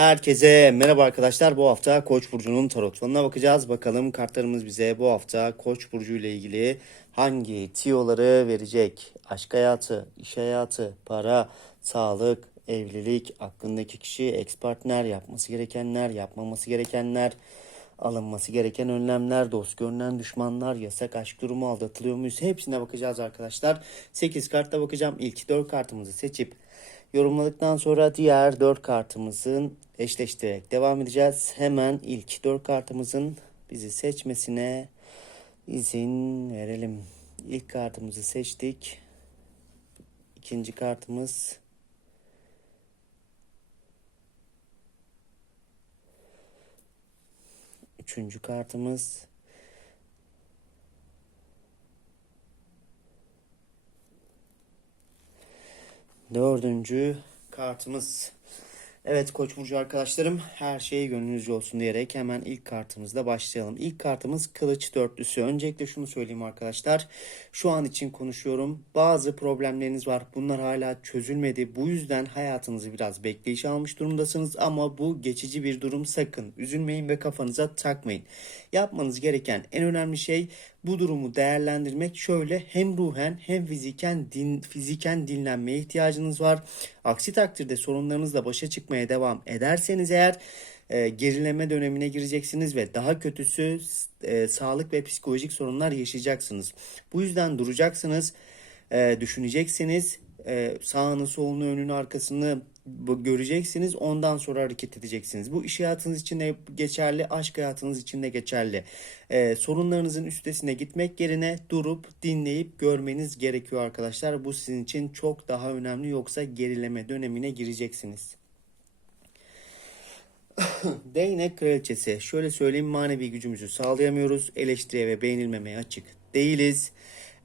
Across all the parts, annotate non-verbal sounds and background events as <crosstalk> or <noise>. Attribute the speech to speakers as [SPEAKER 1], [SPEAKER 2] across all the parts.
[SPEAKER 1] Herkese merhaba arkadaşlar. Bu hafta Koç burcunun tarot falına bakacağız. Bakalım kartlarımız bize bu hafta Koç burcu ile ilgili hangi tiyoları verecek? Aşk hayatı, iş hayatı, para, sağlık, evlilik, aklındaki kişi, ex partner, yapması gerekenler, yapmaması gerekenler, alınması gereken önlemler, dost görünen düşmanlar, yasak aşk durumu, aldatılıyor muyuz? Hepsine bakacağız arkadaşlar. 8 kartla bakacağım. İlk 4 kartımızı seçip Yorumladıktan sonra diğer 4 kartımızın eşleştirerek devam edeceğiz. Hemen ilk 4 kartımızın bizi seçmesine izin verelim. İlk kartımızı seçtik. İkinci kartımız Üçüncü kartımız Dördüncü kartımız. Evet Koç burcu arkadaşlarım her şey gönlünüzce olsun diyerek hemen ilk kartımızla başlayalım. İlk kartımız kılıç dörtlüsü. Öncelikle şunu söyleyeyim arkadaşlar. Şu an için konuşuyorum. Bazı problemleriniz var. Bunlar hala çözülmedi. Bu yüzden hayatınızı biraz bekleyişe almış durumdasınız. Ama bu geçici bir durum sakın. Üzülmeyin ve kafanıza takmayın. Yapmanız gereken en önemli şey bu durumu değerlendirmek şöyle hem ruhen hem fiziken din, fiziken dinlenmeye ihtiyacınız var. Aksi takdirde sorunlarınızla başa çıkmaya devam ederseniz eğer e, gerileme dönemine gireceksiniz ve daha kötüsü e, sağlık ve psikolojik sorunlar yaşayacaksınız. Bu yüzden duracaksınız, e, düşüneceksiniz, e, sağını solunu önünü arkasını göreceksiniz ondan sonra hareket edeceksiniz. Bu iş hayatınız için de geçerli, aşk hayatınız için de geçerli. Ee, sorunlarınızın üstesine gitmek yerine durup dinleyip görmeniz gerekiyor arkadaşlar. Bu sizin için çok daha önemli yoksa gerileme dönemine gireceksiniz. <coughs> Değnek kraliçesi. Şöyle söyleyeyim manevi gücümüzü sağlayamıyoruz. Eleştiriye ve beğenilmemeye açık değiliz.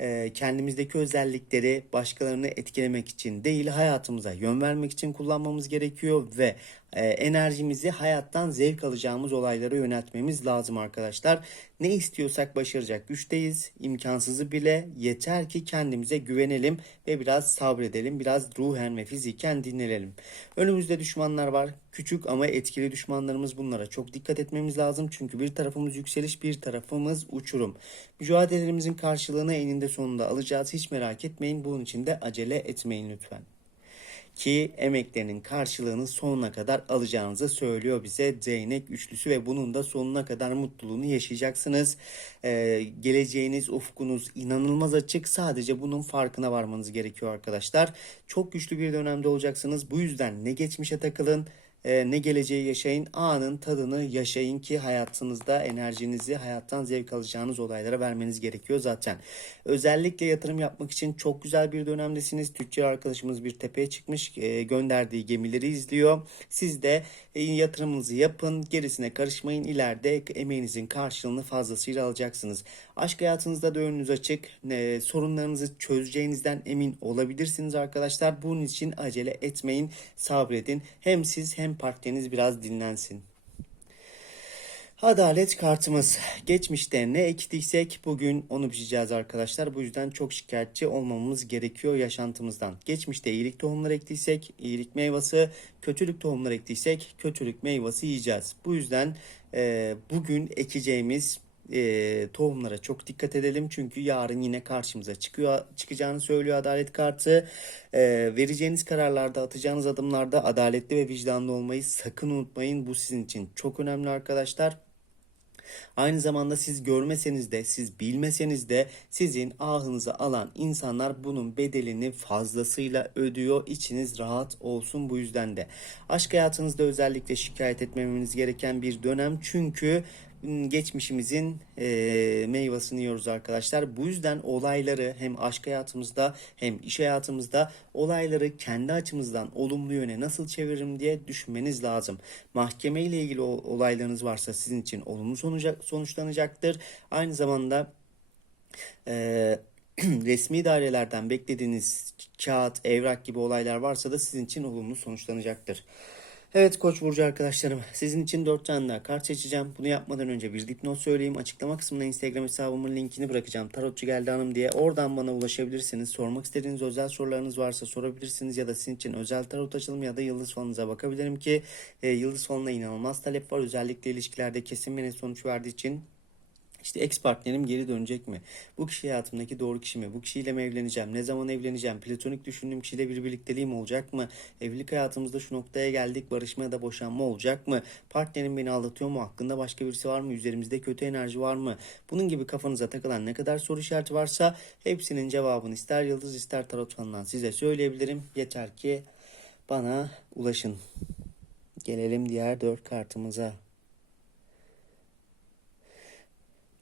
[SPEAKER 1] Ee, kendimizdeki özellikleri başkalarını etkilemek için değil hayatımıza yön vermek için kullanmamız gerekiyor ve e, enerjimizi hayattan zevk alacağımız olaylara yöneltmemiz lazım arkadaşlar. Ne istiyorsak başaracak güçteyiz. İmkansızı bile yeter ki kendimize güvenelim ve biraz sabredelim. Biraz ruhen ve fiziken dinlenelim. Önümüzde düşmanlar var. Küçük ama etkili düşmanlarımız bunlara çok dikkat etmemiz lazım. Çünkü bir tarafımız yükseliş bir tarafımız uçurum. Mücadelelerimizin karşılığını eninde sonunda alacağız. Hiç merak etmeyin. Bunun için de acele etmeyin lütfen ki emeklerinin karşılığını sonuna kadar alacağınızı söylüyor bize değnek üçlüsü ve bunun da sonuna kadar mutluluğunu yaşayacaksınız. Ee, geleceğiniz, ufkunuz inanılmaz açık. Sadece bunun farkına varmanız gerekiyor arkadaşlar. Çok güçlü bir dönemde olacaksınız. Bu yüzden ne geçmişe takılın, e, ne geleceği yaşayın, anın tadını yaşayın ki hayatınızda enerjinizi hayattan zevk alacağınız olaylara vermeniz gerekiyor zaten. Özellikle yatırım yapmak için çok güzel bir dönemdesiniz. Tüccar arkadaşımız bir tepeye çıkmış, e, gönderdiği gemileri izliyor. Siz de e, yatırımınızı yapın, gerisine karışmayın. İleride emeğinizin karşılığını fazlasıyla alacaksınız. Aşk hayatınızda da önünüz açık. E, sorunlarınızı çözeceğinizden emin olabilirsiniz arkadaşlar. Bunun için acele etmeyin, sabredin. Hem siz hem partneriniz biraz dinlensin. Adalet kartımız. Geçmişte ne ektiysek bugün onu biçeceğiz arkadaşlar. Bu yüzden çok şikayetçi olmamamız gerekiyor yaşantımızdan. Geçmişte iyilik tohumları ektiysek iyilik meyvesi, kötülük tohumları ektiysek kötülük meyvesi yiyeceğiz. Bu yüzden e, bugün ekeceğimiz e, tohumlara çok dikkat edelim. Çünkü yarın yine karşımıza çıkıyor çıkacağını söylüyor adalet kartı. E, vereceğiniz kararlarda, atacağınız adımlarda adaletli ve vicdanlı olmayı sakın unutmayın. Bu sizin için çok önemli arkadaşlar. Aynı zamanda siz görmeseniz de, siz bilmeseniz de sizin ahınızı alan insanlar bunun bedelini fazlasıyla ödüyor. İçiniz rahat olsun bu yüzden de. Aşk hayatınızda özellikle şikayet etmemeniz gereken bir dönem. Çünkü geçmişimizin e, meyvasını yiyoruz arkadaşlar. Bu yüzden olayları hem aşk hayatımızda hem iş hayatımızda olayları kendi açımızdan olumlu yöne nasıl çeviririm diye düşünmeniz lazım. Mahkeme ile ilgili olaylarınız varsa sizin için olumlu sonuca, sonuçlanacaktır. Aynı zamanda e, <clears throat> resmi dairelerden beklediğiniz kağıt, evrak gibi olaylar varsa da sizin için olumlu sonuçlanacaktır. Evet Koç burcu arkadaşlarım, sizin için 4 tane daha kart seçeceğim. Bunu yapmadan önce bir dipnot söyleyeyim. Açıklama kısmına Instagram hesabımın linkini bırakacağım. Tarotçu geldi hanım diye. Oradan bana ulaşabilirsiniz. Sormak istediğiniz özel sorularınız varsa sorabilirsiniz ya da sizin için özel tarot açılımı ya da yıldız falınuza bakabilirim ki e, yıldız falına inanılmaz talep var. Özellikle ilişkilerde kesin ve sonuç verdiği için işte ex partnerim geri dönecek mi? Bu kişi hayatımdaki doğru kişi mi? Bu kişiyle mi evleneceğim? Ne zaman evleneceğim? Platonik düşündüğüm kişiyle bir birlikteliğim olacak mı? Evlilik hayatımızda şu noktaya geldik. Barışma ya da boşanma olacak mı? Partnerim beni aldatıyor mu? Hakkında başka birisi var mı? Üzerimizde kötü enerji var mı? Bunun gibi kafanıza takılan ne kadar soru işareti varsa hepsinin cevabını ister yıldız ister tarot fanından size söyleyebilirim. Yeter ki bana ulaşın. Gelelim diğer dört kartımıza.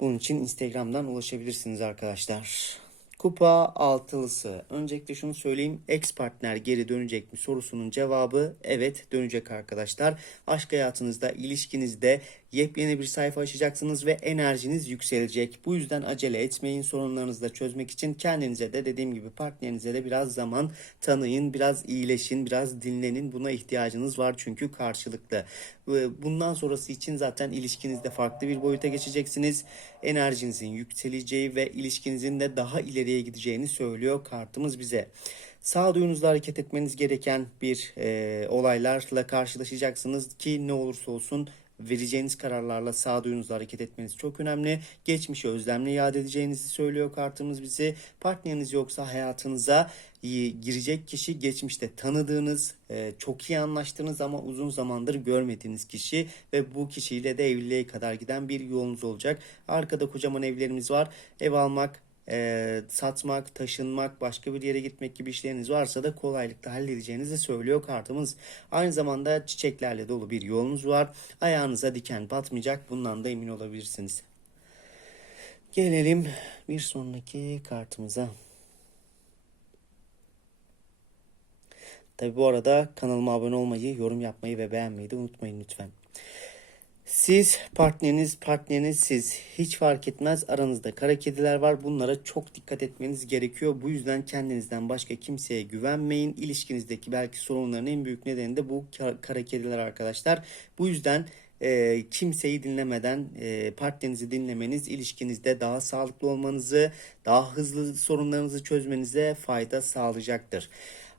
[SPEAKER 1] Bunun için Instagram'dan ulaşabilirsiniz arkadaşlar. Kupa altılısı. Öncelikle şunu söyleyeyim. Ex partner geri dönecek mi sorusunun cevabı evet dönecek arkadaşlar. Aşk hayatınızda, ilişkinizde yepyeni bir sayfa açacaksınız ve enerjiniz yükselecek. Bu yüzden acele etmeyin. Sorunlarınızı da çözmek için kendinize de dediğim gibi partnerinize de biraz zaman tanıyın. Biraz iyileşin, biraz dinlenin. Buna ihtiyacınız var çünkü karşılıklı. Ve Bundan sonrası için zaten ilişkinizde farklı bir boyuta geçeceksiniz. Enerjinizin yükseleceği ve ilişkinizin de daha ileriye gideceğini söylüyor kartımız bize. Sağduyunuzla hareket etmeniz gereken bir e, olaylarla karşılaşacaksınız ki ne olursa olsun vereceğiniz kararlarla sağduyunuzla hareket etmeniz çok önemli. Geçmişi özlemle yad edeceğinizi söylüyor kartımız bizi. Partneriniz yoksa hayatınıza iyi girecek kişi geçmişte tanıdığınız, e, çok iyi anlaştığınız ama uzun zamandır görmediğiniz kişi ve bu kişiyle de evliliğe kadar giden bir yolunuz olacak. Arkada kocaman evlerimiz var. Ev almak, e, satmak, taşınmak, başka bir yere gitmek gibi işleriniz varsa da kolaylıkla halledeceğinizi söylüyor kartımız. Aynı zamanda çiçeklerle dolu bir yolunuz var. Ayağınıza diken batmayacak. Bundan da emin olabilirsiniz. Gelelim bir sonraki kartımıza. Tabi bu arada kanalıma abone olmayı, yorum yapmayı ve beğenmeyi de unutmayın lütfen. Siz, partneriniz, partneriniz siz. Hiç fark etmez aranızda kara kediler var. Bunlara çok dikkat etmeniz gerekiyor. Bu yüzden kendinizden başka kimseye güvenmeyin. İlişkinizdeki belki sorunların en büyük nedeni de bu ka- kara kediler arkadaşlar. Bu yüzden e, kimseyi dinlemeden e, partnerinizi dinlemeniz ilişkinizde daha sağlıklı olmanızı, daha hızlı sorunlarınızı çözmenize fayda sağlayacaktır.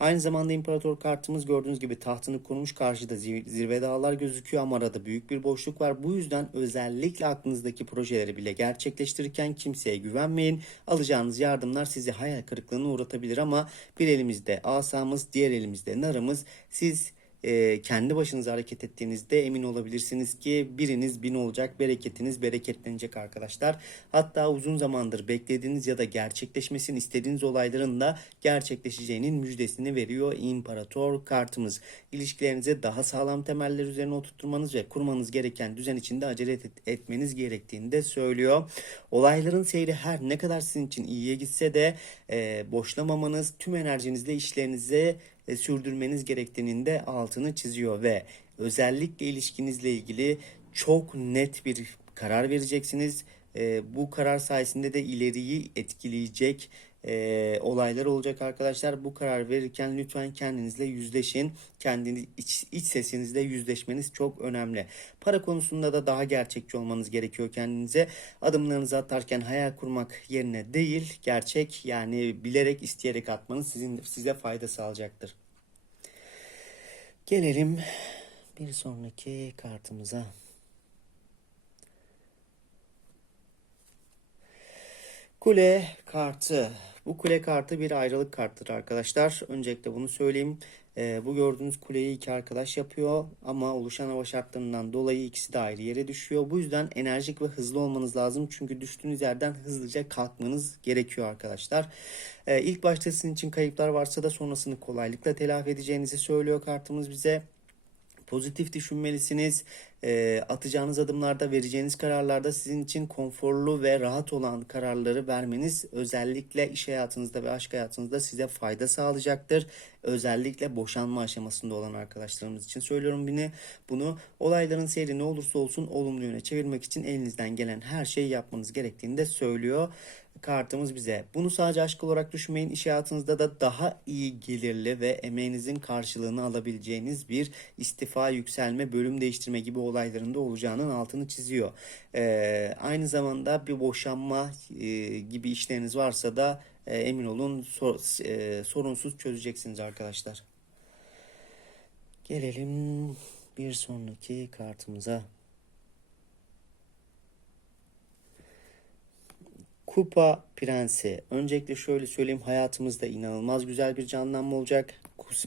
[SPEAKER 1] Aynı zamanda imparator kartımız gördüğünüz gibi tahtını kurmuş karşıda zir- zirve dağlar gözüküyor ama arada büyük bir boşluk var. Bu yüzden özellikle aklınızdaki projeleri bile gerçekleştirirken kimseye güvenmeyin. Alacağınız yardımlar sizi hayal kırıklığına uğratabilir ama bir elimizde asamız, diğer elimizde narımız. Siz e, kendi başınıza hareket ettiğinizde emin olabilirsiniz ki biriniz bin olacak, bereketiniz bereketlenecek arkadaşlar. Hatta uzun zamandır beklediğiniz ya da gerçekleşmesini istediğiniz olayların da gerçekleşeceğinin müjdesini veriyor İmparator kartımız. İlişkilerinizi daha sağlam temeller üzerine oturtmanız ve kurmanız gereken düzen içinde acele et- etmeniz gerektiğini de söylüyor. Olayların seyri her ne kadar sizin için iyiye gitse de e, boşlamamanız, tüm enerjinizle işlerinize e, sürdürmeniz gerektiğinin de altını çiziyor ve özellikle ilişkinizle ilgili çok net bir karar vereceksiniz. E, bu karar sayesinde de ileriyi etkileyecek e, olaylar olacak arkadaşlar. Bu karar verirken lütfen kendinizle yüzleşin. Kendi iç, iç sesinizle yüzleşmeniz çok önemli. Para konusunda da daha gerçekçi olmanız gerekiyor kendinize. Adımlarınızı atarken hayal kurmak yerine değil, gerçek yani bilerek isteyerek atmanız sizin size fayda sağlayacaktır. Gelelim bir sonraki kartımıza. Kule kartı. Bu kule kartı bir ayrılık kartıdır arkadaşlar. Öncelikle bunu söyleyeyim. Ee, bu gördüğünüz kuleyi iki arkadaş yapıyor ama oluşan hava şartlarından dolayı ikisi de ayrı yere düşüyor. Bu yüzden enerjik ve hızlı olmanız lazım. Çünkü düştüğünüz yerden hızlıca kalkmanız gerekiyor arkadaşlar. Ee, ilk başta sizin için kayıplar varsa da sonrasını kolaylıkla telafi edeceğinizi söylüyor kartımız bize. Pozitif düşünmelisiniz. E, atacağınız adımlarda, vereceğiniz kararlarda sizin için konforlu ve rahat olan kararları vermeniz özellikle iş hayatınızda ve aşk hayatınızda size fayda sağlayacaktır. Özellikle boşanma aşamasında olan arkadaşlarımız için söylüyorum bunu. Bunu olayların seyri ne olursa olsun olumlu yöne çevirmek için elinizden gelen her şeyi yapmanız gerektiğini de söylüyor. Kartımız bize. Bunu sadece aşk olarak düşünmeyin. İş hayatınızda da daha iyi gelirli ve emeğinizin karşılığını alabileceğiniz bir istifa, yükselme, bölüm değiştirme gibi olaylarında olacağının altını çiziyor. Ee, aynı zamanda bir boşanma e, gibi işleriniz varsa da e, emin olun sor- e, sorunsuz çözeceksiniz arkadaşlar. Gelelim bir sonraki kartımıza. Kupa Prensi. Öncelikle şöyle söyleyeyim hayatımızda inanılmaz güzel bir canlanma olacak.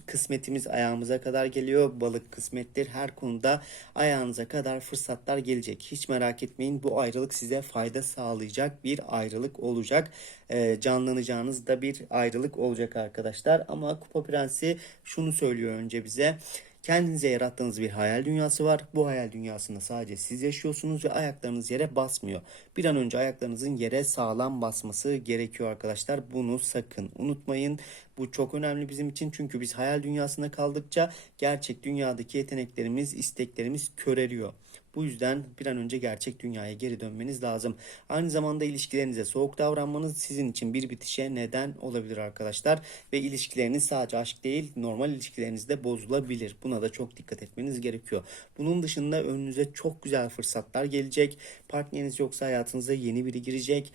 [SPEAKER 1] Kısmetimiz ayağımıza kadar geliyor. Balık kısmettir. Her konuda ayağınıza kadar fırsatlar gelecek. Hiç merak etmeyin bu ayrılık size fayda sağlayacak bir ayrılık olacak. Ee, canlanacağınız da bir ayrılık olacak arkadaşlar. Ama Kupa Prensi şunu söylüyor önce bize. Kendinize yarattığınız bir hayal dünyası var. Bu hayal dünyasında sadece siz yaşıyorsunuz ve ayaklarınız yere basmıyor. Bir an önce ayaklarınızın yere sağlam basması gerekiyor arkadaşlar. Bunu sakın unutmayın. Bu çok önemli bizim için çünkü biz hayal dünyasında kaldıkça gerçek dünyadaki yeteneklerimiz, isteklerimiz köreliyor. Bu yüzden bir an önce gerçek dünyaya geri dönmeniz lazım. Aynı zamanda ilişkilerinize soğuk davranmanız sizin için bir bitişe neden olabilir arkadaşlar. Ve ilişkileriniz sadece aşk değil normal ilişkileriniz de bozulabilir. Buna da çok dikkat etmeniz gerekiyor. Bunun dışında önünüze çok güzel fırsatlar gelecek. Partneriniz yoksa hayatınıza yeni biri girecek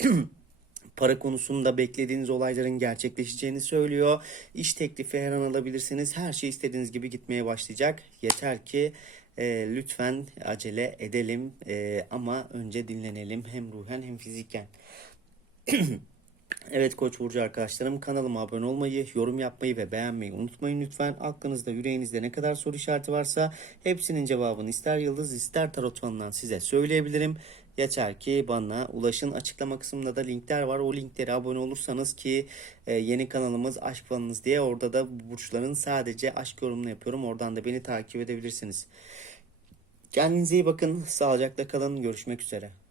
[SPEAKER 1] <clears throat> para konusunda beklediğiniz olayların gerçekleşeceğini söylüyor. İş teklifi her an alabilirsiniz. Her şey istediğiniz gibi gitmeye başlayacak. Yeter ki e, lütfen acele edelim E, ama önce dinlenelim hem ruhen hem fiziken. <clears throat> Evet Koç burcu arkadaşlarım kanalıma abone olmayı, yorum yapmayı ve beğenmeyi unutmayın lütfen. Aklınızda yüreğinizde ne kadar soru işareti varsa hepsinin cevabını ister yıldız ister tarot falından size söyleyebilirim. Yeter ki bana ulaşın. Açıklama kısmında da linkler var. O linklere abone olursanız ki e, yeni kanalımız Aşk Falınız diye orada da bu burçların sadece aşk yorumunu yapıyorum. Oradan da beni takip edebilirsiniz. Kendinize iyi bakın. Sağlıcakla kalın. Görüşmek üzere.